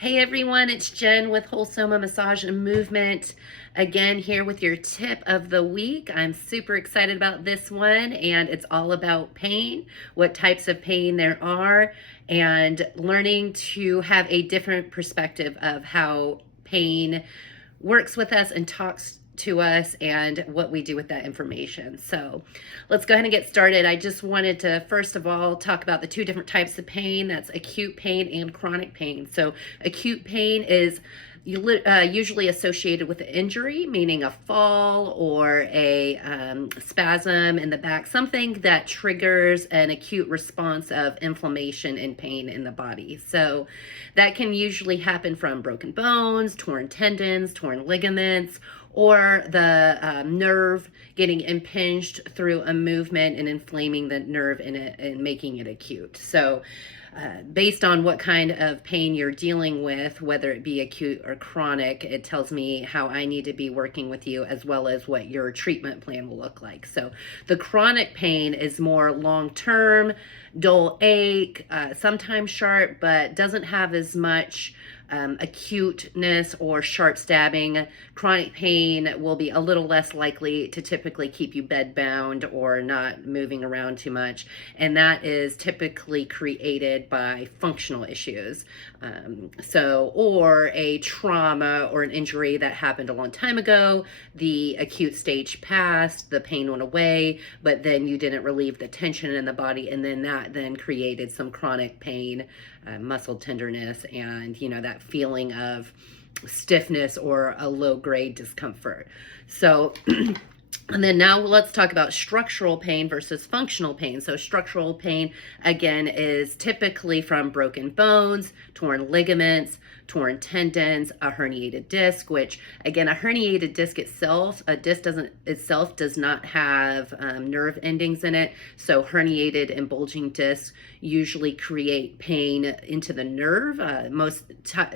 Hey everyone, it's Jen with Wholesoma Massage and Movement. Again, here with your tip of the week. I'm super excited about this one, and it's all about pain, what types of pain there are, and learning to have a different perspective of how pain works with us and talks to us and what we do with that information. So let's go ahead and get started. I just wanted to first of all talk about the two different types of pain. That's acute pain and chronic pain. So acute pain is usually associated with an injury, meaning a fall or a spasm in the back, something that triggers an acute response of inflammation and pain in the body. So that can usually happen from broken bones, torn tendons, torn ligaments, or the nerve getting impinged through a movement and inflaming the nerve in it and making it acute. So based on what kind of pain you're dealing with, whether it be acute or chronic, it tells me how I need to be working with you as well as what your treatment plan will look like. So the chronic pain is more long-term, dull ache, sometimes sharp, but doesn't have as much acuteness or sharp stabbing. Chronic pain will be a little less likely to typically keep you bedbound or not moving around too much, and that is typically created by functional issues. Or a trauma or an injury that happened a long time ago, the acute stage passed, the pain went away, but then you didn't relieve the tension in the body, and then that then created some chronic pain, muscle tenderness, and that feeling of stiffness or a low grade discomfort. So and then now let's talk about structural pain versus functional pain. So structural pain, again, is typically from broken bones, torn ligaments, torn tendons, a herniated disc, which again, a herniated disc itself, does not have nerve endings in it. So herniated and bulging discs usually create pain into the nerve,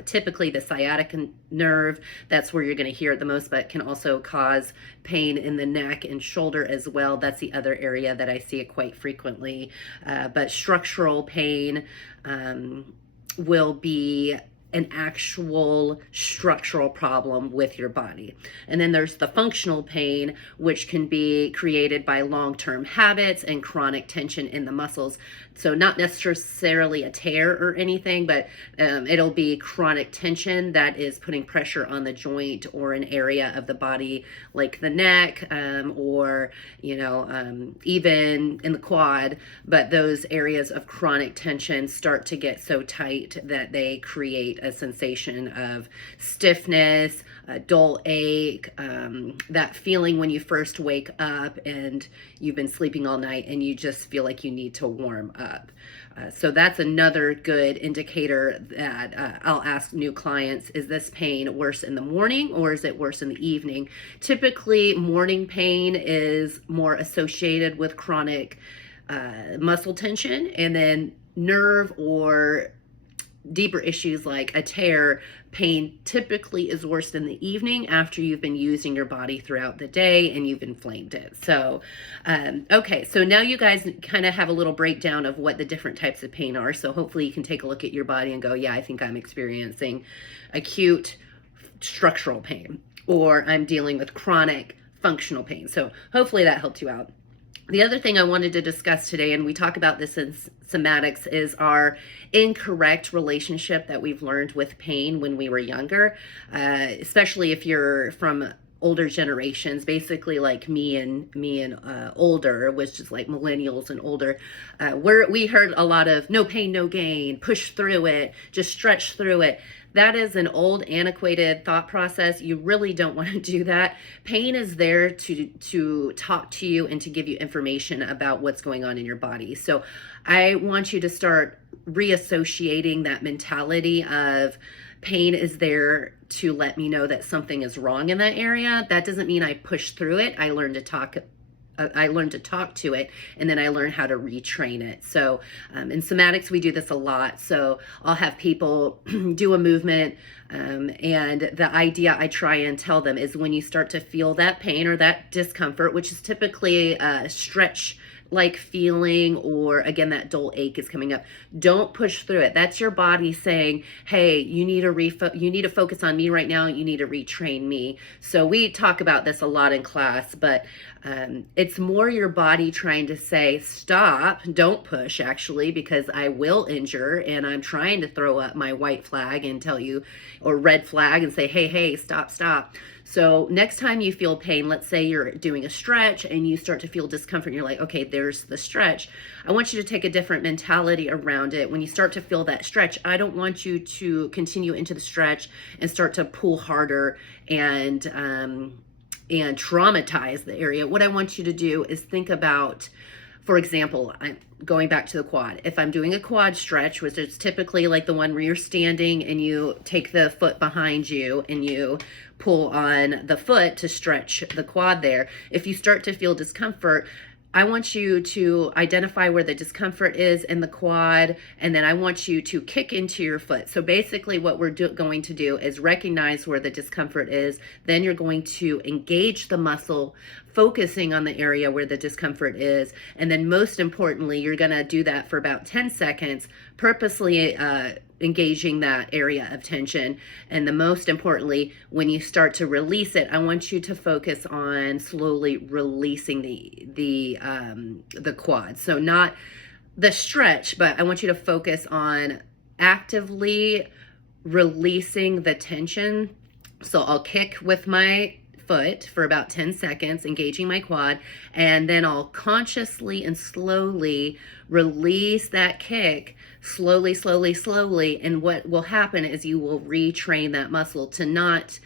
typically the sciatic nerve. That's where you're going to hear it the most, but can also cause pain in the neck and shoulder as well. That's the other area that I see it quite frequently. But structural pain will be an actual structural problem with your body. And then there's the functional pain, which can be created by long-term habits and chronic tension in the muscles. So not necessarily a tear or anything, but it'll be chronic tension that is putting pressure on the joint or an area of the body like the neck, or even in the quad. But those areas of chronic tension start to get so tight that they create a sensation of stiffness, a dull ache, that feeling when you first wake up and you've been sleeping all night and you just feel like you need to warm up. So that's another good indicator that I'll ask new clients, is this pain worse in the morning or is it worse in the evening? Typically, morning pain is more associated with chronic muscle tension, and then nerve or deeper issues like a tear pain typically is worse in the evening after you've been using your body throughout the day and you've inflamed it. So, okay, so now you guys kind of have a little breakdown of what the different types of pain are. So hopefully you can take a look at your body and go, yeah, I think I'm experiencing acute structural pain, or I'm dealing with chronic functional pain. So hopefully that helped you out. The other thing I wanted to discuss today, and we talk about this in somatics, is our incorrect relationship that we've learned with pain when we were younger, especially if you're from older generations, basically like me and older, which is like millennials and older, where we heard a lot of no pain, no gain, push through it, just stretch through it. That is an old, antiquated thought process. You really don't want to do that. Pain is there to talk to you and to give you information about what's going on in your body. So I want you to start reassociating that mentality of pain is there to let me know that something is wrong in that area. That doesn't mean I push through it. I learned to talk to it, and then I learned how to retrain it. So in somatics, we do this a lot. So I'll have people do a movement, and the idea I try and tell them is when you start to feel that pain or that discomfort, which is typically a stretch like feeling, or again, that dull ache is coming up, don't push through it. That's your body saying, hey, you need to focus on me right now. You need to retrain me. So we talk about this a lot in class, but it's more your body trying to say, stop, don't push, actually, because I will injure, and I'm trying to throw up my white flag and tell you, or red flag, and say, hey, stop, stop. So next time you feel pain, let's say you're doing a stretch and you start to feel discomfort, and you're like, okay, there's the stretch. I want you to take a different mentality around it. When you start to feel that stretch, I don't want you to continue into the stretch and start to pull harder and traumatize the area. What I want you to do is think about, for example, I'm going back to the quad. If I'm doing a quad stretch, which is typically like the one where you're standing and you take the foot behind you and you pull on the foot to stretch the quad there. If you start to feel discomfort, I want you to identify where the discomfort is in the quad, and then I want you to kick into your foot. So basically what we're going to do is recognize where the discomfort is. Then you're going to engage the muscle, focusing on the area where the discomfort is. And then most importantly, you're going to do that for about 10 seconds, purposely engaging that area of tension. And the most importantly, when you start to release it, I want you to focus on slowly releasing the quad. So not the stretch, but I want you to focus on actively releasing the tension. So I'll kick with my foot for about 10 seconds, engaging my quad, and then I'll consciously and slowly release that kick, slowly. And what will happen is you will retrain that muscle to not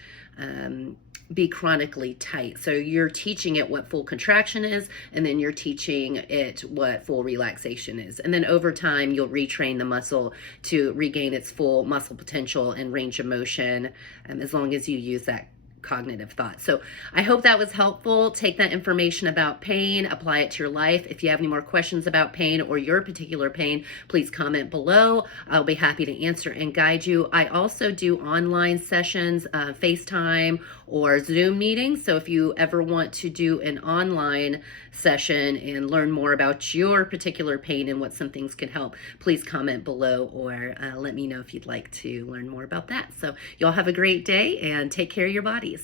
be chronically tight. So you're teaching it what full contraction is, and then you're teaching it what full relaxation is. And then over time, you'll retrain the muscle to regain its full muscle potential and range of motion, as long as you use that cognitive thought. So I hope that was helpful. Take that information about pain, apply it to your life. If you have any more questions about pain or your particular pain, please comment below. I'll be happy to answer and guide you. I also do online sessions, FaceTime or Zoom meetings. So if you ever want to do an online session and learn more about your particular pain and what some things could help, please comment below, or let me know if you'd like to learn more about that. So y'all have a great day and take care of your bodies.